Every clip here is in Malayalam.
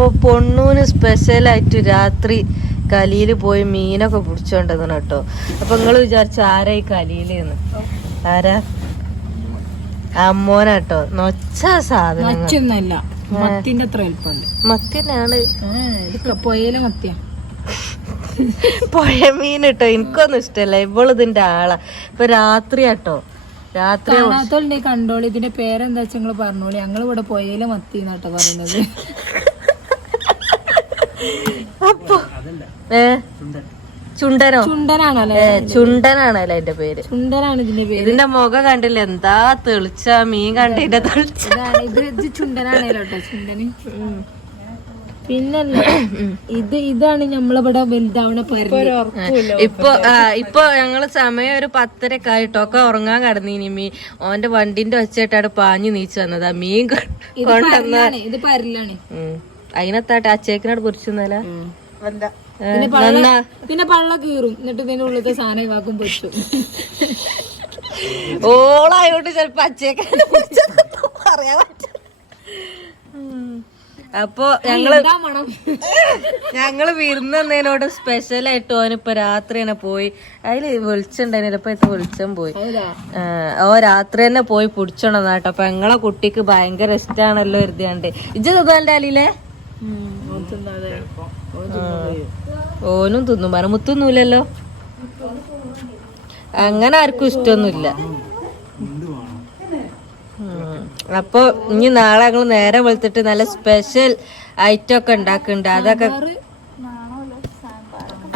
അപ്പൊ പൊണ്ണൂന് സ്പെഷ്യലായിട്ട് രാത്രി കലിയിൽ പോയി മീനൊക്കെ പിടിച്ചോണ്ടെന്ന് കേട്ടോ. അപ്പൊ നിങ്ങൾ വിചാരിച്ച ആരാ ഈ കലിയിലെന്ന് ആരാ? അമ്മോനാട്ടോ നൊച്ച സാധനം മത്തിന്റെ അത്ര എളുപ്പമുണ്ട് മത്തിനാണ്. പൊയയിലെ മത്തിയ. പുഴ മീൻ കേട്ടോ. എനിക്കൊന്നും ഇഷ്ടല്ല. ഇവൾ ഇതിന്റെ ആളാ. ഇപ്പൊ രാത്രി ആട്ടോ രാത്രി കണ്ടോളി. ഇതിന്റെ പേരെന്താ വെച്ചാൽ നിങ്ങൾ പറഞ്ഞോളി? ഞങ്ങൾ ഇവിടെ പൊയയിലെ മത്തി എന്നാട്ടോ പറയുന്നത്. അപ്പൊ ചുണ്ടനോ? ചുണ്ടനാണല്ലേ? ചുണ്ടനാണല്ലേ എന്റെ പേര്? ചുണ്ടനാണ് ഇതിന്റെ പേര്. ഇതിന്റെ മുഖം കണ്ടില്ല? എന്താ തെളിച്ച? മീൻ കണ്ടിന്റെ തെളിച്ച? ഇതാണ്. ഇത് ചുണ്ടനാണല്ലോ ചുണ്ടന്. പിന്നല്ല ഇത് ഇതാണ് നമ്മളിവിടെ വലുതാവണ ഇപ്പൊ ഇപ്പൊ ഞങ്ങൾ സമയം ഒരു പത്തരക്ക് ആയിട്ടോ. ഒക്കെ ഉറങ്ങാൻ കടന്നി മീൻ ഓന്റെ വണ്ടിന്റെ ഒച്ചയായിട്ടാണ് പാഞ്ഞു നീച്ചു വന്നതാ. മീൻ കൊണ്ടുവന്ന ഇത് പരലാണ്. ഉം. അതിനകത്താട്ടെ അച്ചേക്കിനോട് പൊരിച്ചെന്നല്ല പിന്നെ പള്ള പിന്നെ പള്ള കീറും. എന്നിട്ട് ഇതിന്റെ ഉള്ളിലത്തെ സാധനം ഇവാക്കും പൊരിച്ചു. ഓളായോണ്ട് ചെലപ്പോ പൊരിച്ചതെന്ന് പറയാൻ പറ്റും. അപ്പൊ ഞങ്ങൾ ഞങ്ങൾ വിരുന്നതിനോട് സ്പെഷ്യൽ ആയിട്ട് ഓനിപ്പോ രാത്രി തന്നെ പോയി അതിൽ വെളിച്ചുണ്ടായിരുന്നു ഇപ്പൊ ഇത് വെളിച്ചം പോയി. ഓ രാത്രി തന്നെ പോയി പിടിച്ചോണെന്നാട്ടോ അപ്പൊ ഞങ്ങളെ കുട്ടിക്ക് ഭയങ്കര ഇഷ്ടാണല്ലോ എഴുതിയാണ്ട് ഇജ്ജ് തുകാന്റെ അലിയിലെ ഓനും തിന്നും. പറ മുത്തൊന്നുമില്ലല്ലോ. അങ്ങനെ ആർക്കും ഇഷ്ടമൊന്നുമില്ല. അപ്പോൾ അപ്പൊ ഇനി നാളെ ഞങ്ങൾ നേരെ വെളുത്തിട്ട് നല്ല സ്പെഷ്യൽ ഐറ്റം ഒക്കെ ഉണ്ടാക്കുന്നുണ്ട്. അതൊക്കെ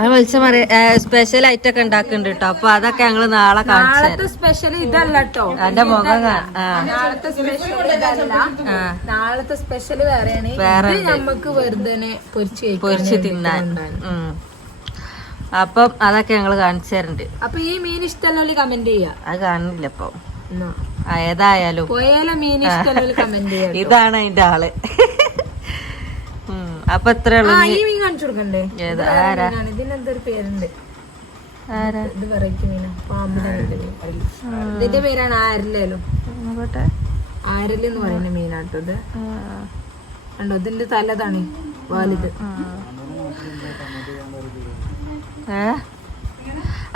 വിളിച്ച സ്പെഷ്യൽ ഐറ്റം ഒക്കെ ഉണ്ടാക്കുന്നുണ്ട് കേട്ടോ അപ്പൊ അതൊക്കെ ഞങ്ങൾ നാളെ കാണിച്ചു നാളത്തെ സ്പെഷ്യൽ ഇതല്ല കേട്ടോ എന്റെ മുഖം നാളത്തെ സ്പെഷ്യൽ ഇതല്ല. നാളത്തെ സ്പെഷ്യൽ വേറെയാണ്. വേറെ നമുക്ക് വെറുതെ പൊരിച്ച് പൊരിച്ച് തിന്നാൻ. അപ്പം അതൊക്കെ ഞങ്ങൾ കാണിച്ചു തരുന്നുണ്ട് അപ്പൊ ഈ മീൻ ഇഷ്ടമല്ലോ കമന്റ് ചെയ്യാ? അത് കാണില്ല ഇപ്പൊ. ഏതായാലും. മീൻ ഇഷ്ടമല്ലോ കമന്റ് ചെയ്യാ ഇതാണ് അതിന്റെ ആൾ. അപ്പൊ എത്ര ഈ മീൻ കാണിച്ചു കൊടുക്കണ്ടേ? ഏതാ? ആരാ. ഇതിനെന്തൊരു പേരുണ്ട്? ഇത് വെറൈറ്റി മീനാ. പാമ്പിനെ ഇതിന്റെ പേരാണ് ആരലേലോ ആരൽ എന്ന് പറയുന്ന മീനാട്ടോ ഇത്. കണ്ടോ? ഇതിന്റെ തലതാണ് വാലിത്?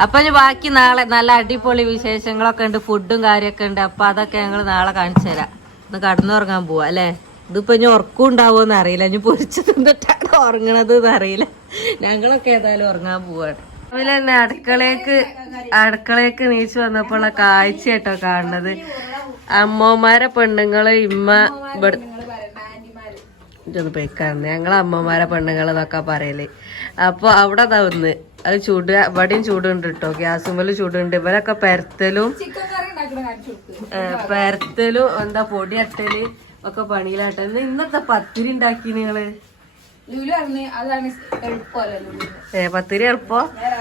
അപ്പൊ ബാക്കി നാളെ നല്ല അടിപൊളി വിശേഷങ്ങളൊക്കെ ഉണ്ട് ഫുഡും കാര്യമൊക്കെ ഉണ്ട്. അപ്പൊ അതൊക്കെ ഞങ്ങൾ നാളെ കാണിച്ചു തരാം ഇന്ന് കടന്നുറങ്ങാൻ പോവാ അല്ലേ? ഇതിപ്പോ ഇനി ഉറക്കം ഉണ്ടാവുമെന്ന് അറിയില്ല. ഇനി പൊരിച്ചു തിന്നിട്ടാണ് ഉറങ്ങണത് അറിയില്ല. ഞങ്ങളൊക്കെ ഏതായാലും ഉറങ്ങാൻ പോവാണ്. അതുപോലെ തന്നെ അടുക്കളേക്ക് അടുക്കളേക്ക് നീച്ചു വന്നപ്പോഴുള്ള കാഴ്ച കേട്ടോ കാണുന്നത്. അമ്മമാരെ പെണ്ണുങ്ങൾ ഇമ്മ ഇവിടെ ഇതൊന്ന് പോയിക്കാണ് ഞങ്ങൾ അമ്മമാരെ പെണ്ണുങ്ങൾ എന്നൊക്കെ പറയൽ. അപ്പൊ അവിടെ അതാ ഒന്ന് അത് ചൂട് ഇവിടെയും ചൂടുണ്ട് കേട്ടോ. ഗ്യാസുമ്മൽ ചൂടുണ്ട്. ഇവരൊക്കെ പരത്തലും പരത്തലും എന്താ പൊടി അട്ടൽ. ഒക്കെ പണിയിലാട്ടെ. ഇന്ന് ഇന്നത്തെ പത്തിരി ഉണ്ടാക്കി നിങ്ങൾ? ഏ പത്തിരി എളുപ്പോ? നേരെ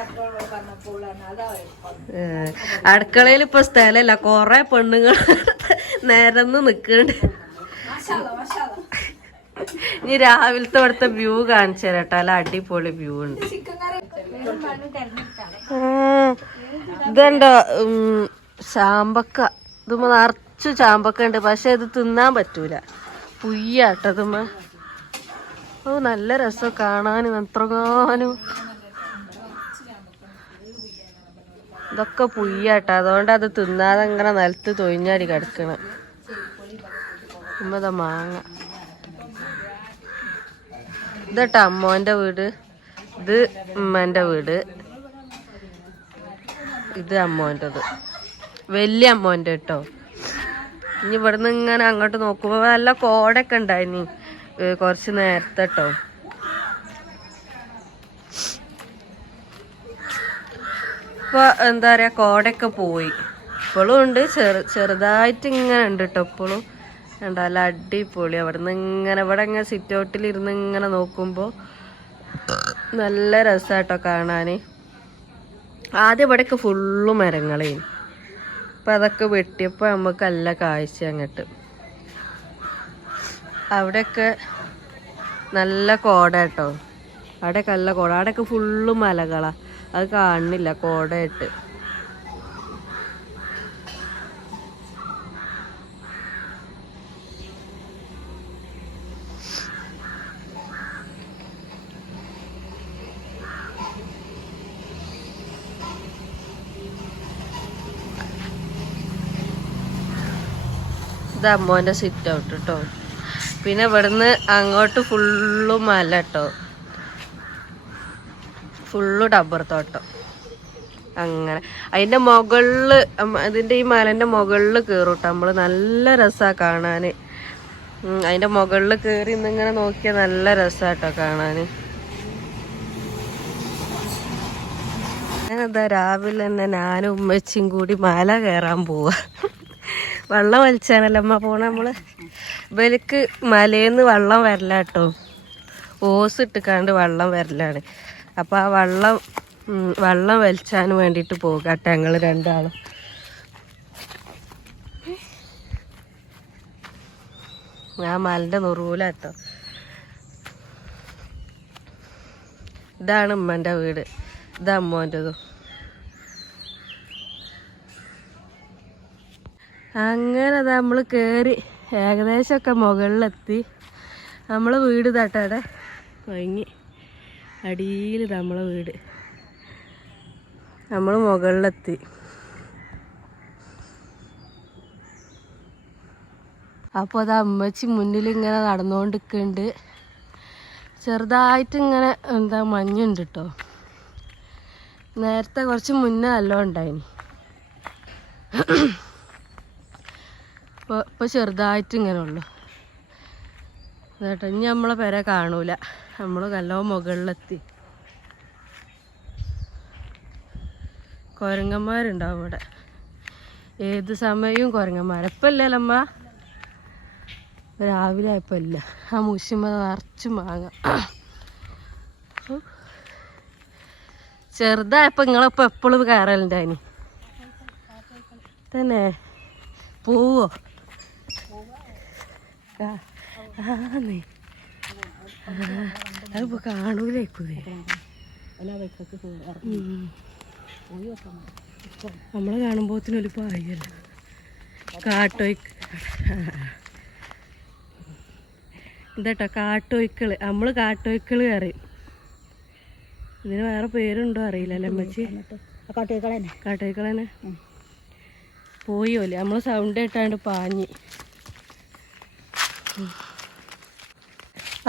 അടുക്കളയിൽ ഇപ്പൊ സ്ഥലല്ല കൊറേ പെണ്ണുങ്ങൾ നേരന്ന് നിക്കണ്ട്. ഇനി രാവിലത്തെ അവിടുത്തെ വ്യൂ കാണിച്ചു തരട്ടോ അല്ല അടിപൊളി വ്യൂ ഉണ്ട്. ചിക്കൻ കറി ഇതുമ്പോ തെരഞ്ഞെടുത്താണ് നിറച്ചു ചാമ്പക്ക ഉണ്ട് പക്ഷെ ഇത് തിന്നാൻ പറ്റൂല. പുയ്യാട്ടതുമ്മ. ഓ നല്ല രസം കാണാനും എത്രങ്ങാനും. ഇതൊക്കെ പുയ്യാട്ട. അതുകൊണ്ട് അത് തിന്നാതെ ഇങ്ങനെ നിലത്ത് തൊഴിഞ്ഞാടി കിടക്കണം. ഉമ്മത മാങ്ങ. ഇതട്ട അമ്മോന്റെ വീട്. ഇത് ഉമ്മന്റെ വീട്. ഇത് അമ്മോന്റെത് വലിയ അമ്മോന്റെ കേട്ടോ ഇനി ഇവിടുന്ന് ഇങ്ങനെ അങ്ങോട്ട് നോക്കുമ്പോൾ നല്ല കോടൊക്കെ ഉണ്ടായിനി. കുറച്ച് നേരത്തെ കേട്ടോ ഇപ്പൊ എന്താ പറയാ കോടൊക്കെ പോയി. ഇപ്പോഴും ഉണ്ട് ചെറു ചെറുതായിട്ട് ഇങ്ങനെ ഉണ്ട് കേട്ടോ ഇപ്പോഴും ഉണ്ട് നല്ല അടിപൊളി. അവിടുന്ന് ഇങ്ങനെ ഇവിടെ ഇങ്ങനെ സിറ്റ് ഔട്ടിൽ ഇരുന്ന് ഇങ്ങനെ നോക്കുമ്പോൾ നല്ല രസാട്ടോ കാണാന്. ആദ്യം ഇവിടെയൊക്കെ ഫുള്ള് മരങ്ങളേന്. അപ്പം അതൊക്കെ വെട്ടിയപ്പോൾ നമുക്ക് നല്ല കാഴ്ച അങ്ങോട്ട്. അവിടെയൊക്കെ നല്ല കോട കേട്ടോ അവിടെയൊക്കെ നല്ല കോട. അവിടെയൊക്കെ ഫുള്ള് മലകളാണ് അത് കാണുന്നില്ല കോടയായിട്ട്. ഇത് അമ്മോന്റെ സിറ്റ് ഔട്ട് കേട്ടോ പിന്നെ ഇവിടുന്ന് അങ്ങോട്ട് ഫുള്ള് മല കേട്ടോ ഫുള്ള് ഡബ്ബർ തോട്ടം. അങ്ങനെ. അതിന്റെ മുകളിൽ അതിന്റെ ഈ മലന്റെ മുകളിൽ കയറും കേട്ടോ നമ്മൾ നല്ല രസമാണ് കാണാൻ അതിന്റെ മുകളിൽ കയറി ഇന്നിങ്ങനെ നോക്കിയാൽ നല്ല രസമാട്ടോ കാണാൻ ഞാനതാ രാവിലെ തന്നെ ഞാനും ഉമ്മച്ചും കൂടി മല കയറാൻ പോവാ. വെള്ളം വലിച്ചാണല്ലോ അമ്മ പോണ നമ്മൾ. ഇവർക്ക് മലയിന്ന് വെള്ളം വരല കേട്ടോ ഓസ് ഇട്ടിക്കാണ്ട് വെള്ളം വരലാണ് അപ്പൊ ആ വെള്ളം വെള്ളം വലിച്ചാൻ വേണ്ടിയിട്ട് പോകട്ടെ ഞങ്ങൾ രണ്ടാളും. ഞാൻ മലന്റെ നുറൂലാട്ടോ ഇതാണ് ഉമ്മന്റെ വീട്. ഇത് അമ്മോന്റെതും അങ്ങനെ നമ്മൾ കയറി ഏകദേശമൊക്കെ മുകളിലെത്തി. നമ്മൾ വീട് തട്ടാടെ വൈങ്ങി അടിയിൽ നമ്മളെ വീട്. നമ്മൾ മുകളിലെത്തി. അപ്പോൾ അത് അമ്മച്ചി മുന്നിൽ ഇങ്ങനെ നടന്നുകൊണ്ടിരിക്കുന്നുണ്ട് ചെറുതായിട്ട് ഇങ്ങനെ എന്താ മഞ്ഞുണ്ട് കേട്ടോ നേരത്തെ കുറച്ച് മുന്നേ നല്ലോണം ഇപ്പോൾ ഇപ്പോൾ ചെറുതായിട്ട് ഇങ്ങനെ ഉള്ളു. ഇനി നമ്മളെ പേരെ കാണൂല. നമ്മൾ നല്ലോ മുകളിലെത്തി. കുരങ്ങന്മാരുണ്ടാവും ഇവിടെ. ഏത് സമയവും കുരങ്ങന്മാർ ഇപ്പം ഇല്ലല്ലോ അമ്മ രാവിലെ ആയപ്പോൾ ഇല്ല. ആ മുഷിമ നിറച്ച് മാങ്ങ. ചെറുതായപ്പോൾ നിങ്ങളിപ്പോൾ എപ്പോഴും കയറലുണ്ടായിനി തന്നെ പോവോ? ആന്നേ. അതിപ്പോ കാണൂലേക്കൂലേ. നമ്മളെ കാണുമ്പോത്തിനൊരു പായല്ല? കാട്ടോയ്ക്ക്. ഇതട്ടോ കാട്ടോയ്ക്കൾ. നമ്മൾ കാട്ടോയ്ക്കൾ കയറിയും ഇതിന് വേറെ പേരുണ്ടോ അറിയില്ലല്ലേ അമ്മച്ചി? കാട്ടോയ്ക്കളെ കാട്ടോയ്ക്കളെ പോയോല്ലേ നമ്മൾ സൗണ്ട് കേട്ടാണ്ട് പാഞ്ഞി.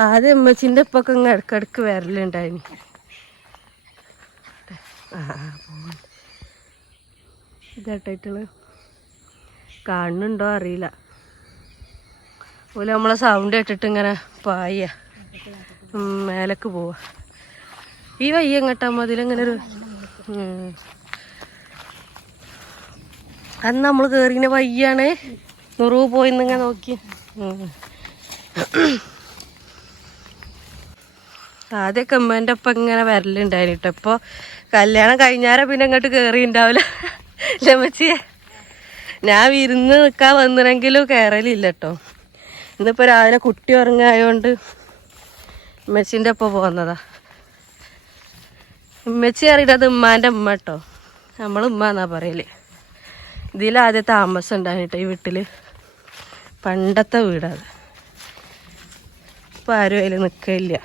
ആദ്യം അമ്മച്ചിന്റെ ഒപ്പൊക്കെ ഇങ്ങ് ഇടക്കിടക്ക് വരലുണ്ടായിന്. ആ കാണുന്നുണ്ടോ അറിയില്ല. ഓൽ നമ്മളെ സൗണ്ട് കേട്ടിട്ട് ഇങ്ങനെ പായ. മേലക്ക് പോവാ. ഈ വയ്യ എങ്ങട്ടാ മതിലിങ്ങനെ ഒരു അന്ന് നമ്മൾ കേറിയ വയ്യാണ് നുറു പോയിന്നിങ്ങനെ നോക്കി. ആദ്യമൊക്കെ ഉമ്മേന്റെ ഒപ്പം ഇങ്ങനെ വരലുണ്ടായിരുന്നു കേട്ടോ ഇപ്പോൾ കല്യാണം കഴിഞ്ഞാരെ പിന്നെ ഇങ്ങോട്ട് കയറി ഉണ്ടാവില്ല ലമ്മച്ചിയെ ഞാൻ വിരുന്ന് നിൽക്കാൻ വന്നിനെങ്കിലും കയറലില്ല കേട്ടോ ഇന്നിപ്പോൾ രാവിലെ കുട്ടി ഉറങ്ങായതുകൊണ്ട് ഉമ്മച്ചിന്റെ ഒപ്പം പോകുന്നതാ ഉമ്മച്ചി അറിയിട്ടത് ഉമ്മാന്റെ ഉമ്മ കേട്ടോ നമ്മൾ ഉമ്മ എന്നാ പറയൽ. ഇതിൽ ആദ്യം താമസം ഉണ്ടായിരുന്നു കേട്ടോ ഈ വീട്ടിൽ പണ്ടത്തെ വീടാണ്. ഇപ്പം ആരും അതിൽ നിൽക്കില്ല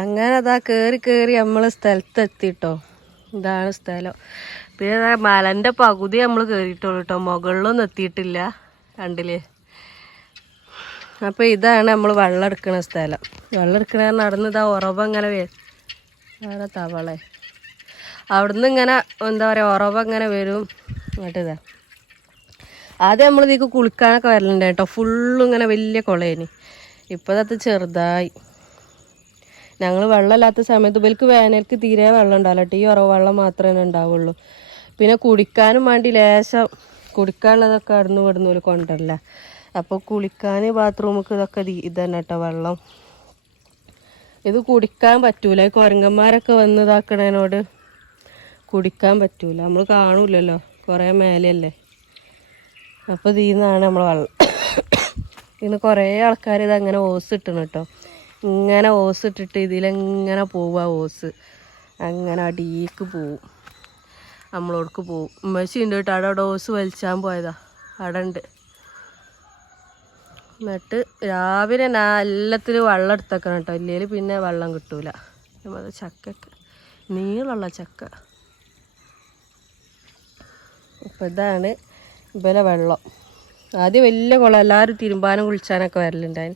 അങ്ങനെ അതാ കേറി കേറി നമ്മൾ സ്ഥലത്തെത്തിട്ടോ. ഇതാണ് സ്ഥലം. പിന്നെ മലന്റെ പകുതി നമ്മൾ കേറിയിട്ടുള്ളൂ കേട്ടോ മുകളിലൊന്നും എത്തിയിട്ടില്ല കണ്ടില്ലേ? അപ്പൊ ഇതാണ് നമ്മൾ വെള്ളം എടുക്കുന്ന സ്ഥലം. വെള്ളം എടുക്കണ നടന്ന് ഇതാ ഉറവങ്ങനെ ഇങ്ങനെ വേറെ തവളെ. അവിടുന്ന് ഇങ്ങനെ എന്താ പറയാ ഉറവ് ഇങ്ങനെ വരും. ഇതാ. ആദ്യം നമ്മൾ ഇതിക്ക് കുളിക്കാനൊക്കെ വരലുണ്ട് കേട്ടോ. ഫുള്ളും ഇങ്ങനെ വലിയ കുളേനി. ഇപ്പഴത് ചെറുതായി. ഞങ്ങൾ വെള്ളമില്ലാത്ത സമയത്ത് ഇവർക്ക് വേനൽക്ക് തീരെ വെള്ളം ഉണ്ടാവില്ല ഈ ഉറവ് വെള്ളം മാത്രമേ ഉണ്ടാവുള്ളൂ. പിന്നെ കുടിക്കാനും വേണ്ടി ലേശം കുടിക്കാനുള്ളതൊക്കെ അവിടുന്ന് ഇവിടുന്ന് ഒരു കൊണ്ടല്ല അപ്പോൾ കുളിക്കാൻ ബാത്റൂമൊക്കെ ഇതൊക്കെ ഇതന്നെ കേട്ടോ വെള്ളം. ഇത് കുടിക്കാൻ പറ്റൂല. കുരങ്ങന്മാരൊക്കെ വന്ന് കുടിക്കാൻ പറ്റൂല. നമ്മൾ കാണൂലല്ലോ. കുറേ മേലെയല്ലേ? അപ്പോൾ ഇതിൽ നിന്നാണ് നമ്മൾ വെള്ളം ഇന്ന് കുറേ ആൾക്കാർ ഇത് അങ്ങനെ ഓസ് ഇട്ടണം കേട്ടോ ഇങ്ങനെ ഓസ് ഇട്ടിട്ട് ഇതിലെങ്ങനെ പോവുക ഓസ്? അങ്ങനെ അടിയിലേക്ക് പോവും. നമ്മളോടക്ക് പോവും. ഉമ്മച്ചി ഉണ്ട് കേട്ടോ അവിടെ അവിടെ ഓസ് വലിച്ചാൻ പോയതാ. അവിടെ ഉണ്ട് എന്നിട്ട് രാവിലെ ഞാൻ എല്ലാത്തിലും വെള്ളം എടുത്തേക്കണം കേട്ടോ ഇല്ലെങ്കിൽ പിന്നെ വെള്ളം കിട്ടൂല. ചക്കൊക്കെ നീളുള്ള ചക്ക. അപ്പം ഇതാണ് ഇവലെ വെള്ളം. ആദ്യം വലിയ കുളം എല്ലാവരും തിരുമ്പാനും കുളിച്ചാനൊക്കെ വരലുണ്ടായി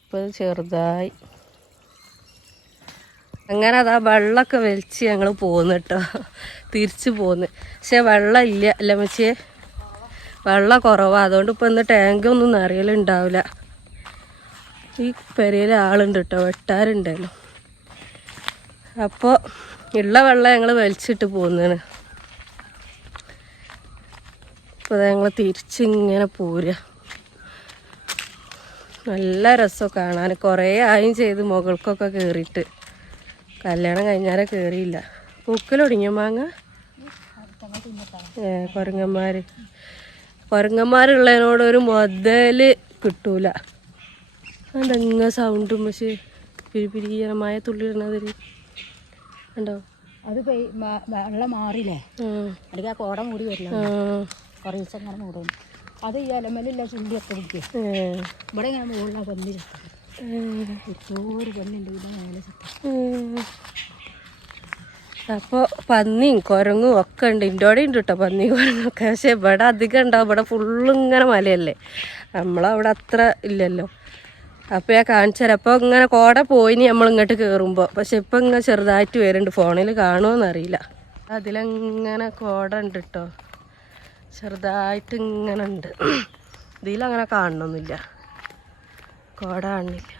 ഇപ്പം ചെറുതായി. അങ്ങനെ അതാ വെള്ളമൊക്കെ വലിച്ച് ഞങ്ങൾ പോന്നു കേട്ടോ. തിരിച്ചു പോന്ന്. പക്ഷെ വെള്ളം ഇല്ല. അല്ല മച്ചിയെ വെള്ളം കുറവാണ് അതുകൊണ്ട് ഇപ്പം ഇന്ന് ടാങ്കൊന്നും നിറയലുണ്ടാവില്ല ഈ പെരയിൽ ആളുണ്ട് കേട്ടോ. വെട്ടാറുണ്ടല്ലോ അപ്പോൾ ഉള്ള വെള്ളം ഞങ്ങൾ വലിച്ചിട്ട് പോകുന്നതാണ് ഇപ്പോൾ ഞങ്ങൾ തിരിച്ചിങ്ങനെ പോരുക നല്ല രസം കാണാൻ കുറേ ആയും ചെയ്ത് മുകൾക്കൊക്കെ കയറിയിട്ട് കല്യാണം കഴിഞ്ഞാലേ കയറിയില്ല പൂക്കലൊടിഞ്ഞ മാങ്ങ? ഏ കുരങ്ങന്മാർ കുരങ്ങന്മാരുള്ളതിനോട് ഒരു മുതൽ കിട്ടൂല. അതെങ്ങ സൗണ്ടും പക്ഷേ പിരിപിരികരമായ തുള്ളി ഇടുന്നതിൽ ഉണ്ടോ അത് വെള്ളം മാറിയില്ലേ ആ കോട മൂടി വരില്ല? കുറേ ദിവസം അങ്ങനെ മൂടും. അത് ഈ അലമലില്ല ചുള്ളിയൊക്കെ പിടിക്കുക ഇവിടെ ഇങ്ങനെ മുകളിലാണ് പന്നി ചത്തത് ഒരു ഇവിടെ മേലെ ചത്തത് അപ്പോൾ പന്നിയും കുരങ്ങും ഒക്കെ ഉണ്ട്. ഇന്റോടെ ഉണ്ട് കേട്ടോ പന്നി കുരങ്ങൊക്കെ. പക്ഷെ ഇവിടെ അധികം ഉണ്ടാവും. ഇവിടെ ഫുള്ളും ഇങ്ങനെ മലയല്ലേ. നമ്മളവിടെ അത്ര ഇല്ലല്ലോ. അപ്പോൾ ഞാൻ കാണിച്ചു തരാം. അപ്പോൾ ഇങ്ങനെ കോട പോയിനി നമ്മൾ ഇങ്ങോട്ട് കയറുമ്പോൾ പക്ഷെ ഇപ്പം ഇങ്ങനെ ചെറുതായിട്ട് വരുന്നുണ്ട്. ഫോണിൽ കാണുമോയെന്നറിയില്ല അതിലങ്ങനെ കോട ഉണ്ട് കേട്ടോ ചെറുതായിട്ട് ഇങ്ങനെ ഉണ്ട് ഇതിലങ്ങനെ കാണണമെന്നില്ല കോട കാണുന്നില്ല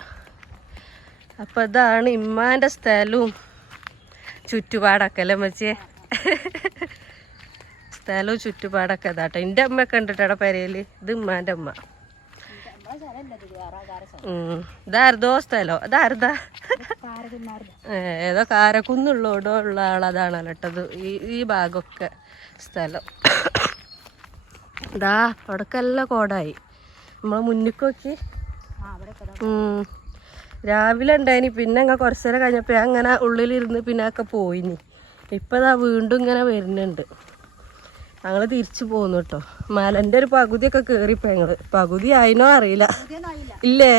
അപ്പോൾ ഇതാണ് ഇമ്മാന്റെ സ്ഥലവും ചുറ്റുപാടൊക്കെ അല്ലേ മച്ചിയെ സ്ഥലവും ചുറ്റുപാടൊക്കെ ഇതാട്ടോ. എന്റെ അമ്മയൊക്കെ ഉണ്ട് കേട്ടോ പെരയിൽ ഇത് ഇമ്മാന്റെ അമ്മ. ഇതാരതോ സ്ഥലോ? ഇതാരതാ? ഏതോ കാരക്കുന്നുള്ളോടോ ഉള്ള ആളതാണല്ലോ ഈ ഈ ഭാഗമൊക്കെ സ്ഥലം. ഇതാ അവിടക്കെല്ലാം കോടായി. നമ്മളെ മുന്നിക്ക് നോക്കി. രാവിലെ ഉണ്ടായിനി പിന്നെ അങ്ങ് കുറച്ച് നേരം കഴിഞ്ഞപ്പോൾ ഞാൻ അങ്ങനെ ഉള്ളിലിരുന്ന് പിന്നെ ഒക്കെ പോയിനി. ഇപ്പം ഇതാ വീണ്ടും ഇങ്ങനെ വരുന്നുണ്ട്. ഞങ്ങൾ തിരിച്ചു പോന്നു കേട്ടോ. മലന്റെ ഒരു പകുതിയൊക്കെ കയറിപ്പോൾ ഞങ്ങൾ പകുതി ആയിനോ അറിയില്ല. ഇല്ലേ?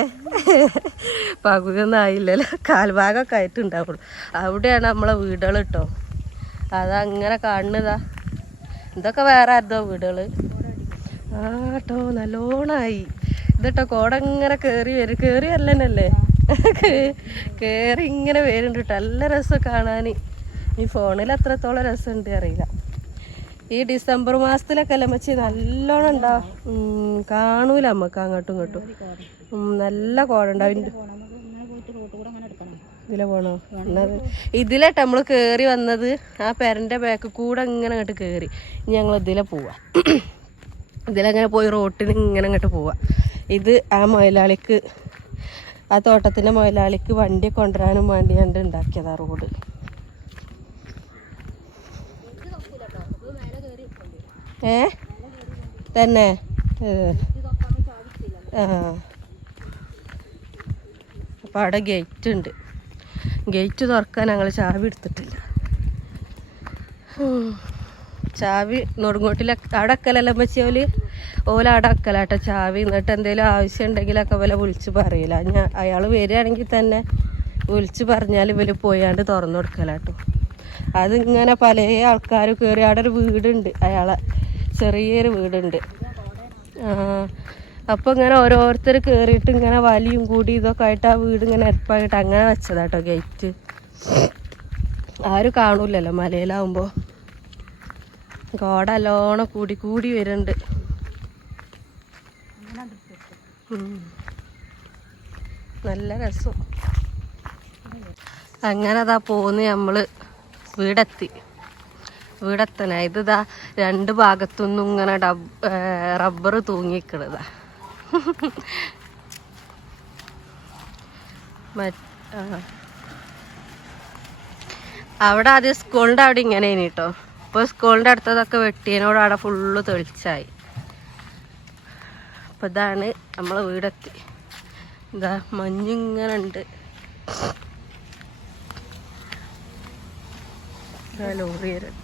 പകുതി ഒന്നും ആയില്ലല്ലോ. കാൽഭാഗമൊക്കെ ആയിട്ടുണ്ടാവുള്ളൂ. അവിടെയാണ് നമ്മളെ വീടുകൾ കേട്ടോ. അതങ്ങനെ കാണുന്നതാ ഇതൊക്കെ വേറെ ആരുതോ വീടുകൾ ആ കേട്ടോ നല്ലോണായി. ഇതട്ടോ കോട ഇങ്ങനെ കേറി വരും. കേറി വരലന്നല്ലേ? കേറി ഇങ്ങനെ വരുന്നുണ്ട് കേട്ടോ. നല്ല രസം കാണാൻ ഈ ഫോണിൽ എത്രത്തോളം രസമുണ്ട് അറിയില്ല ഈ ഡിസംബർ മാസത്തിലൊക്കെ അല്ലേ മച്ചി? നല്ലോണം ഉണ്ടാവും കാണൂല നമ്മക്ക് അങ്ങോട്ടും ഇങ്ങോട്ടും. നല്ല കോട ഉണ്ടാവും ഇങ്ങനെ പോയിട്ട് റോട്ട് കൂടെ അങ്ങനെ എടുക്കണം ഇതിലെ പോണോ ഇതിലെട്ട് നമ്മൾ കേറി വന്നത്. ആ പെരന്റെ ബാക്ക് കൂടെ ഇങ്ങനെ അങ്ങോട്ട് കേറി. ഇനി ഞങ്ങൾ ഇതിലെ പോവാ. ഇതിലങ്ങനെ പോയി റോട്ടിൽ ഇങ്ങനെ അങ്ങോട്ട് പോവാ. ഇത് ആ മുതലാളിക്ക് ആ തോട്ടത്തിന്റെ മുതലാളിക്ക് വണ്ടി കൊണ്ടുവരാനും വേണ്ടി കണ്ട് ഉണ്ടാക്കിയതാ റോഡ്. ഏ? തന്നെ. ആ. അപ്പം അവിടെ ഗേറ്റ് ഉണ്ട് ഗേറ്റ് തുറക്കാൻ ഞങ്ങൾ ചാവി എടുത്തിട്ടില്ല. ചാവി നെടുങ്ങോട്ടിലെ അവിടെ അക്കലല്ല വെച്ചാൽ ഓല അവിടെ അക്കലാട്ടോ ചാവി എന്നിട്ട് എന്തെങ്കിലും ആവശ്യം ഉണ്ടെങ്കിലൊക്കെ വല്ല വിളിച്ച് പറയില്ല ഞാൻ അയാൾ വരികയാണെങ്കിൽ തന്നെ വിളിച്ച് പറഞ്ഞാൽ ഇവർ പോയാണ്ട് തുറന്നു കൊടുക്കലാട്ടോ അതിങ്ങനെ പല ആൾക്കാരും കയറി അവിടെ ഒരു വീടുണ്ട്. അയാളെ ചെറിയൊരു വീടുണ്ട്. അപ്പോൾ ഇങ്ങനെ ഓരോരുത്തർ കയറിയിട്ട് ഇങ്ങനെ വലിയും കൂടി ഇതൊക്കെ ആയിട്ട് ആ വീട് ഇങ്ങനെ എരപ്പായിട്ട് അങ്ങനെ വെച്ചതാട്ടോ ഗേറ്റ് ആരും കാണൂലല്ലോ മലയിലാവുമ്പോൾ ഗോഡ നല്ലോണം കൂടി കൂടി വരുന്നുണ്ട്. നല്ല രസം. അങ്ങനെ അതാ പോന്ന് നമ്മൾ വീടെത്തി. വീടെത്തന ഇതാ രണ്ട് ഭാഗത്തുനിന്നും ഇങ്ങനെ ഡബ് റബ്ബർ തൂങ്ങിക്കണതാ. അവിടെ ആദ്യം സ്കൂളിന്റെ അവിടെ ഇങ്ങനെ കേട്ടോ ഇപ്പോൾ സ്കൂളിന്റെ അടുത്തതൊക്കെ വെട്ടിയതിനോട് അവിടെ ഫുള്ള് തെളിച്ചായി. അപ്പോൾ ഇതാണ് നമ്മളെ വീടെത്തി. ഇതാ മഞ്ഞിങ്ങനെ ഉണ്ട് ലോറി വരും